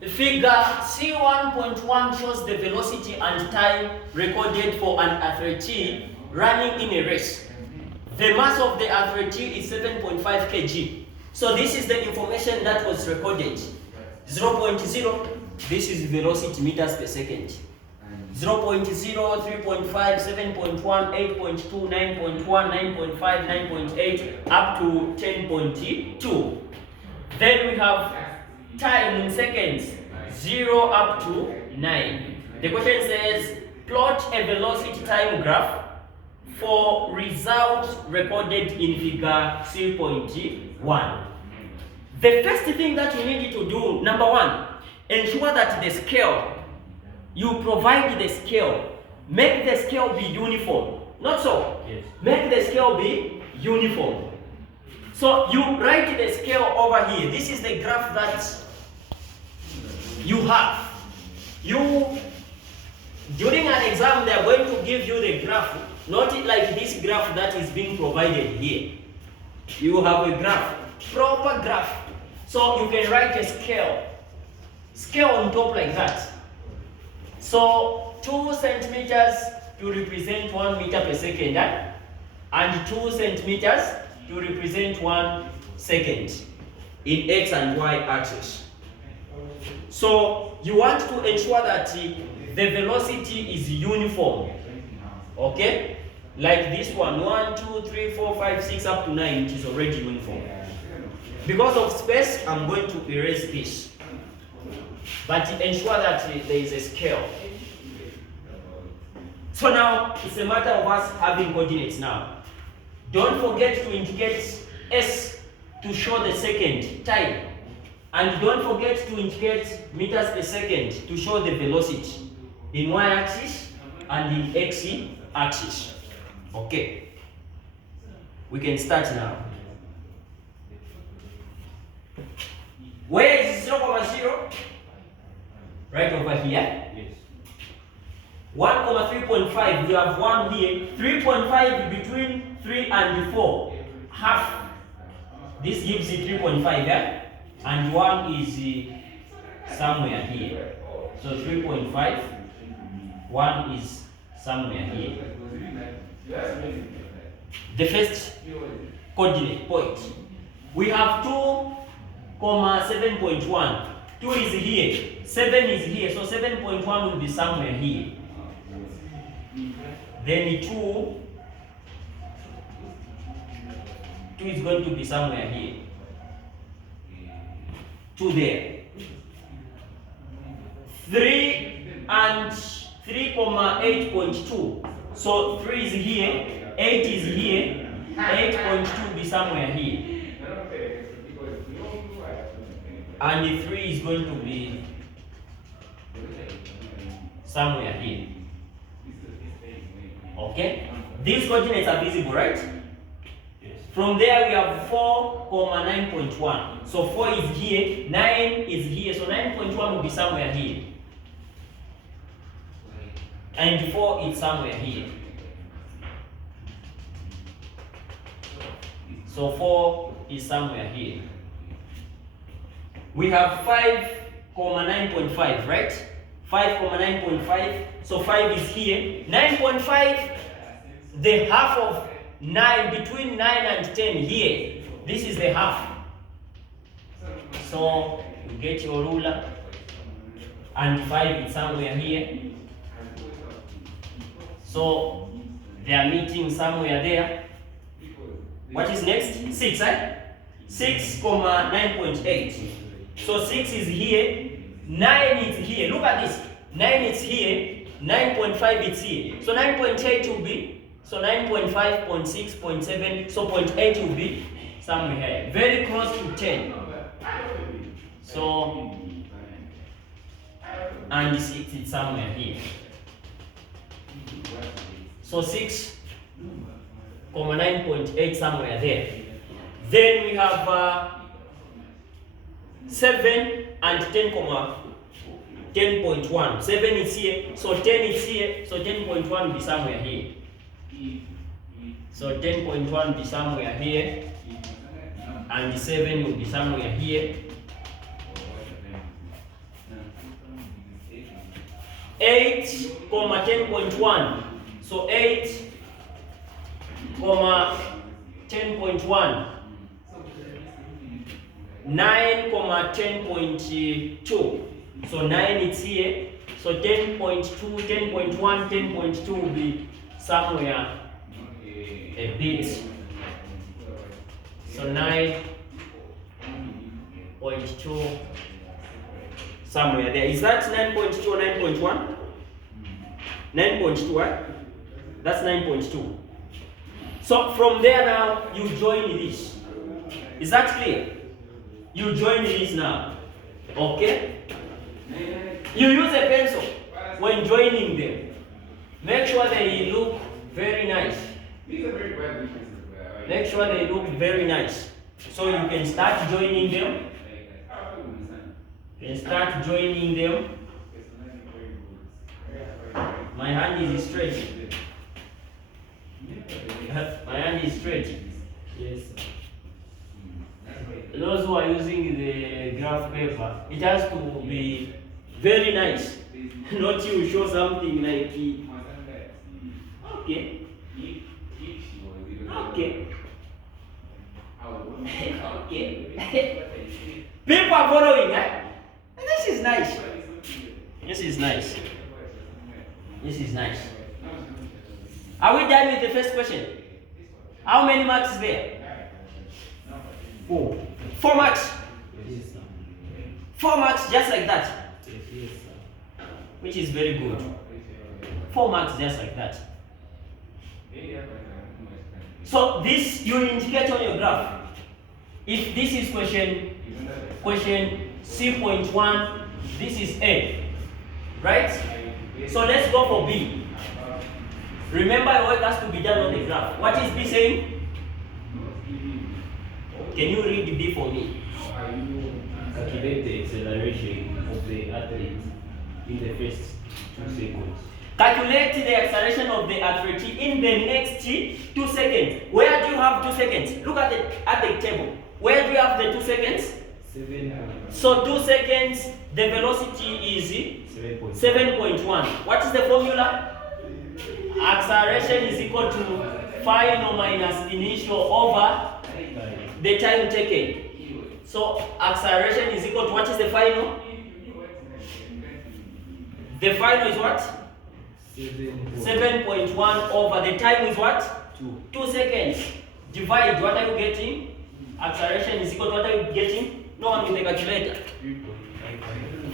Figure C1.1 shows the velocity and time recorded for an athlete running in a race. The mass of the athlete is 7.5 kg. So this is the information that was recorded. 0.0, this is velocity meters per second. 0.0, 3.5, 7.1, 8.2, 9.1, 9.5, 9.8, up to 10.2. Then we have time in seconds, 0 up to 9. The question says, plot a velocity time graph for results recorded in figure 3.1. The first thing that you need to do, number one, ensure that the scale, you provide the scale. Make the scale be uniform. Not so. Yes. Make the scale be uniform. So you write the scale over here. This is the graph that you have. During an exam, they are going to give you the graph, not like this graph that is being provided here. You have a graph, proper graph. So you can write a scale on top like that. So 2 centimeters to represent 1 meter per second, and 2 centimeters to represent 1 second in X and Y axis. So you want to ensure that the velocity is uniform. Okay? Like this one, 1, 2, 3, 4, 5, 6 up to 9, it is already uniform. Because of space, I'm going to erase this. But ensure that there is a scale. So now, it's a matter of us having coordinates now. Don't forget to indicate S to show the second time. And don't forget to indicate meters per second to show the velocity in y-axis and in x-axis. Okay. We can start now. Where is 0,0? Right over here. Yes. 1,3.5. You have 1 here. 3.5 between 3 and 4. Half. This gives you 3.5, yeah? And 1 is somewhere here. So 3.5. 1 is somewhere here. The first coordinate point. We have 2, 7.1. 2 is here. 7 is here. So 7.1 will be somewhere here. Then 2 is going to be somewhere here. 2 there. 3 and 3,8.2. So 3 is here, 8 is here, 8.2 will be somewhere here. And 3 is going to be somewhere here. Okay? These coordinates are visible, right? From there we have 4,9.1. So 4 is here, 9 is here. So 9.1 will be somewhere here. And 4 is somewhere here. So 4 is somewhere here. We have 5,9.5, right? 5,9.5. So 5 is here. 9.5, the half of 9, between 9 and 10 here. This is the half. So you get your ruler. And 5 is somewhere here. So they are meeting somewhere there. What is next? 6, right? 6,9.8. So 6 is here, 9 is here. Look at this. 9 is here, 9.5 is here. So 9.8 will be, so 9.5, 0.6, 0.7, so 0.8 will be somewhere here. Very close to 10. So, and 6 is somewhere here. So 6,9.8 somewhere there. Then we have 7 and 10.1. 7 is here, so 10 is here, so 10.1 will be somewhere here. So 10.1 will be somewhere here, and 7 will be somewhere here. 8, 10.1. So 8, 10.1. 9, 10.2. So 9 is here. So 10.2, 10.1, 10.2 will be somewhere a bit. So 9.2 somewhere there. Is that 9.2 or 9.1? 9.2, right? That's 9.2. So from there now, you join this. Is that clear? You join this now. Okay? You use a pencil when joining them. Make sure they look very nice. Make sure they look very nice. So you can start joining them. You can start joining them. My hand is straight. My hand is straight. Yes. Those who are using the graph paper, it has to be very nice. Not you show something like okay. Okay. Okay. People are following, eh? This is nice. This is nice. This is nice. Are we done with the first question? How many marks is there? 4. 4 marks. 4 marks just like that. Which is very good. 4 marks just like that. So this you indicate on your graph. If this is question C.1, this is A. Right? So let's go for B. Remember, your work has to be done on the graph. What is B saying? Can you read B for me? Calculate the acceleration of the athlete in the first 2 seconds. Calculate the acceleration of the athlete in the next 2 seconds. Where do you have 2 seconds? Look at the table. Where do you have the 2 seconds? 7. So 2 seconds, the velocity is 7.1. What is the formula? Acceleration is equal to final minus initial over the time taken. So acceleration is equal to what is the final? The final is what? 7.1 over the time is what? 2 seconds. Divide, what are you getting? Acceleration is equal to what are you getting? No one in the calculator.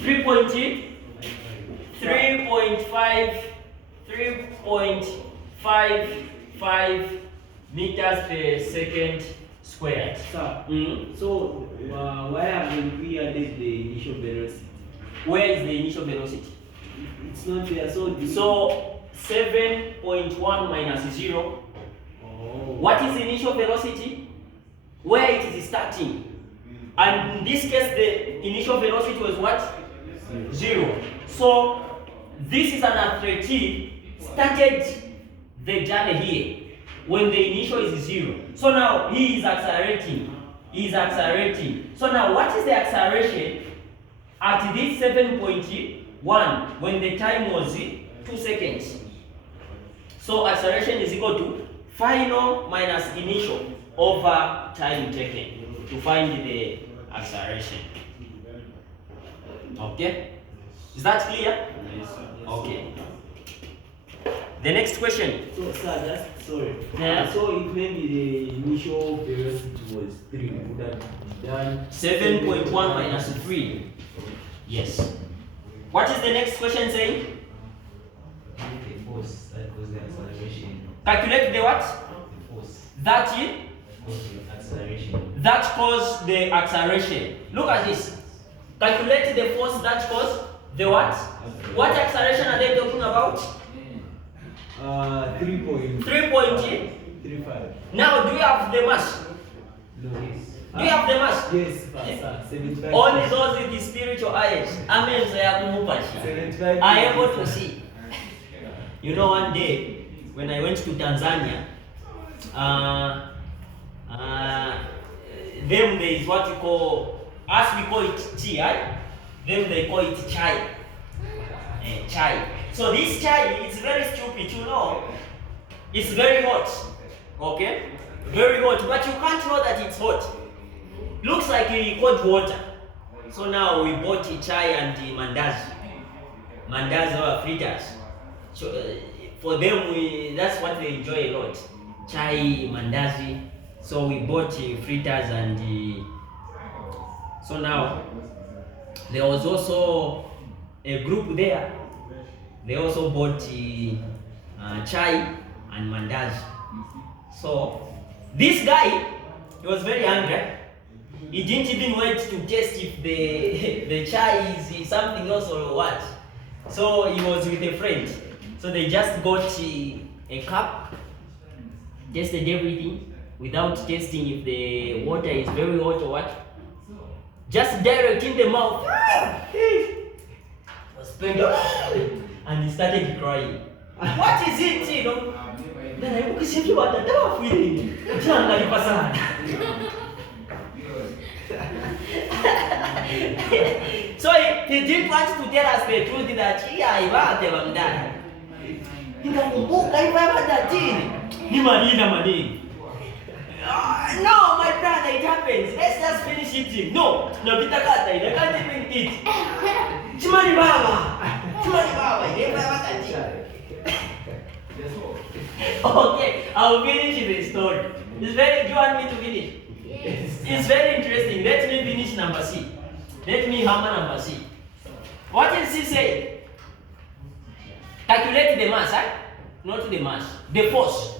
3.55 meters per second squared. Sir, so why have we added the initial velocity? Where is the initial velocity? It's not there. So 7.1 minus 0. Oh. What is the initial velocity? Where it is starting. And in this case, the initial velocity was what? 0. So this is an athlete started the journey here when the initial is 0. So now he is accelerating. He is accelerating. So now what is the acceleration at this 7.1 when the time was 2 seconds? So acceleration is equal to final minus initial over time taken to find the acceleration. Okay? Is that clear? Yes, sir. Okay. The next question. So, sir, just sorry. Yeah. So it maybe the initial velocity was 3. Would have done 7.1 minus 3. Yes. What is the next question saying? The force that was the acceleration. Calculate the what? The force That was the acceleration. that caused the acceleration. Look at this. Calculate the force that caused the what? What acceleration are they talking about? 3.35. 3.35. Now, do you have the mass? No, yes. Do you have the mass? Yes, sir. 75. Only those with the spiritual eyes. Amen. Are able to see. You know, one day when I went to Tanzania, them there is what you call, us we call it tea, right? Them they call it chai. chai. So this chai is very stupid, you know. It's very hot. Okay? Very hot, but you can't know that it's hot. Looks like cold water. So now we bought chai and mandazi. Mandazi or fritters. So for them, that's what they enjoy a lot. Chai, mandazi. So we bought fritters and so now there was also a group there. They also bought chai and mandazi. So this guy, he was very hungry. He didn't even wait to taste if the chai is something else or what. So he was with a friend. So they just got a cup, tasted everything without tasting if the water is very hot or what. Just direct in the mouth. And he started crying. What is it, you know? Then I look at what the feeling. So he didn't want to tell us the truth that no, my brother, it happens. Let's just finish eating. No, Peter Kata, I can't even eat. Chimani Baba, okay, I'll finish the story. Do you want me to finish? Yes. It's very interesting. Let me finish number C. Let me hammer number C. What does C say? Calculate the mass, right? Not the mass. The force.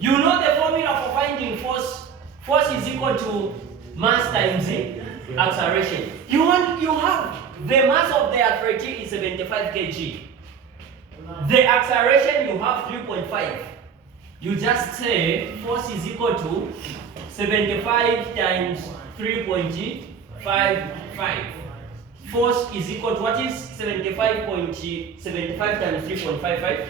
You know the formula for finding force. Force is equal to mass times acceleration. You have the mass of the acceleration is 75 kg. The acceleration you have 3.5. You just say force is equal to 75 times 3.55. Force is equal to what is 75 times 3.55?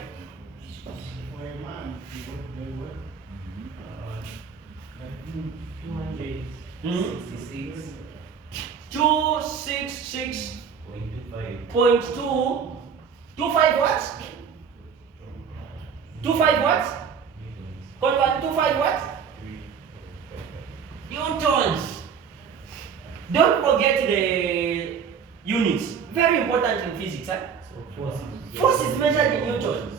266.25 what? 25 what? Convert 25 what? Newtons. Don't forget the units. Very important in physics, huh? Force is measured in newtons.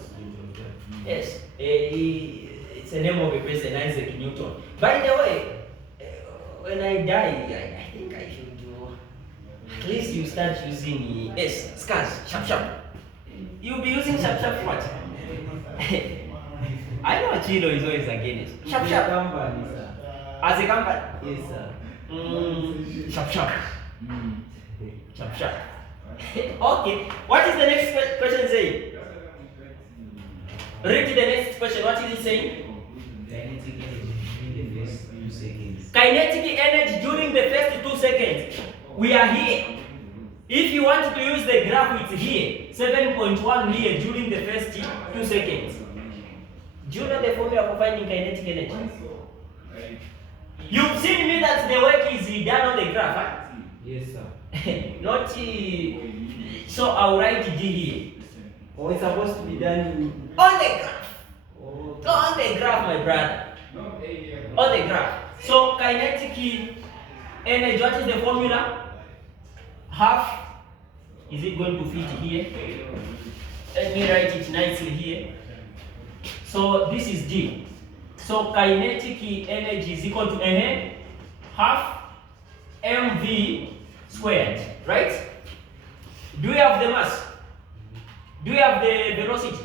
Yes. It's the name of a person, Isaac Newton. By the way, when I die, I think I should do. At least you start using scars, sharp. You'll be using sharp what? I know Chilo is always against it. Sharp. As a company? Yes, sir. Sharp. Okay. What is the next question saying? Read the next question. What is it saying? Kinetic energy during the first 2 seconds. Kinetic energy during the first 2 seconds. We are here. If you want to use the graph, it's here. 7.1 here during the first 2 seconds. Do you know the formula for finding kinetic energy? You've seen me that the work is done on the graph, huh? Yes, sir. Not so I'll write D here. Oh, it's supposed to be done On the graph. Oh. On the graph, my brother. On the graph. So kinetic energy, what is the formula? Half. Is it going to fit here? Let me write it nicely here. So this is D. So kinetic energy is equal to half mv squared, right? Do we have the mass? Do we have the velocity?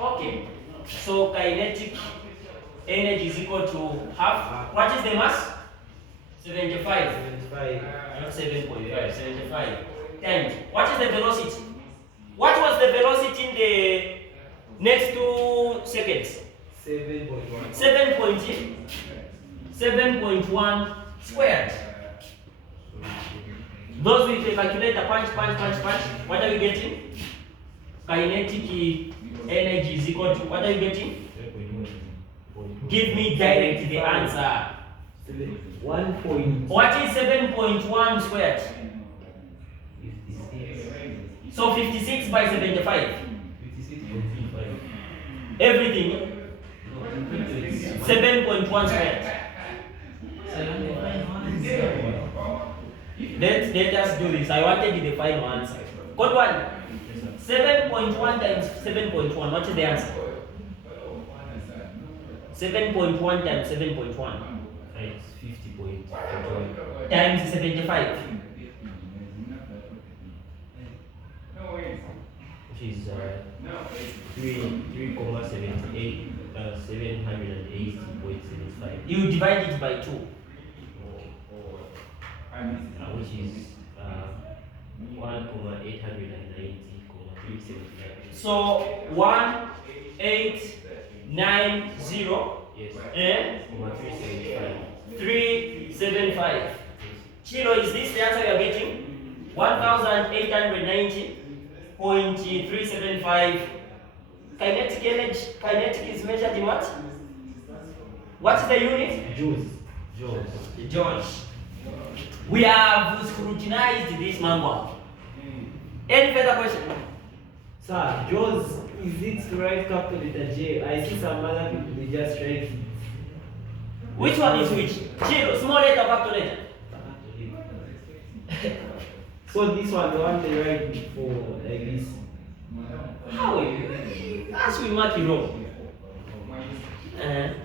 Okay. So kinetic energy is equal to half. What is the mass? 75. Not 7.5. 75 times. What is the velocity? What was the velocity in the next 2 seconds? 7.1. 7.1 squared. Those with the calculator, punch. What are we getting? Kinetic energy is equal to, what are you getting? Give me direct the answer. 1. What is 7.1 squared? So 56 by 75. 56.35. Everything No, it's 7.1 squared. Let us do this. I wanted the final answer. Code 1. 7.1 times 7.1. What is the answer? 7.1 times 7.1 It's 50.41. times 75. Which is 3,78, 780.75. You divide it by 2. Which is 1,890,375. So 1890 Yes. and 375. 375. Chilo, is this the answer you are getting? 1890.375. Kinetic energy. Kinetic is measured in what? What's the unit? Joules. George. We have scrutinized this mango. Any further question? Sir, Jaws, is it right capital letter J? I see some other people they just write it. Which one is which? Chilo, small letter, capital letter. So this one, the one they write before like this. How? As we mark it wrong.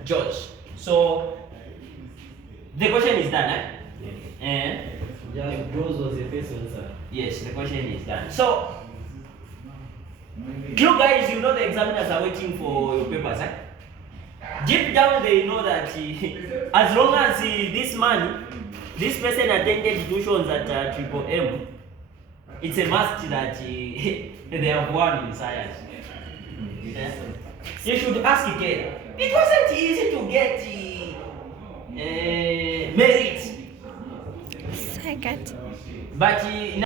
George. So the question is done, eh? Just Jaws was the first one, sir. Yes, the question is done. So you guys, you know the examiners are waiting for your papers, eh? Deep down they know that as long as this person attended tuitions at Triple M, it's a must that they have won in science. Yeah? You should ask again. It wasn't easy to get merit. Second. But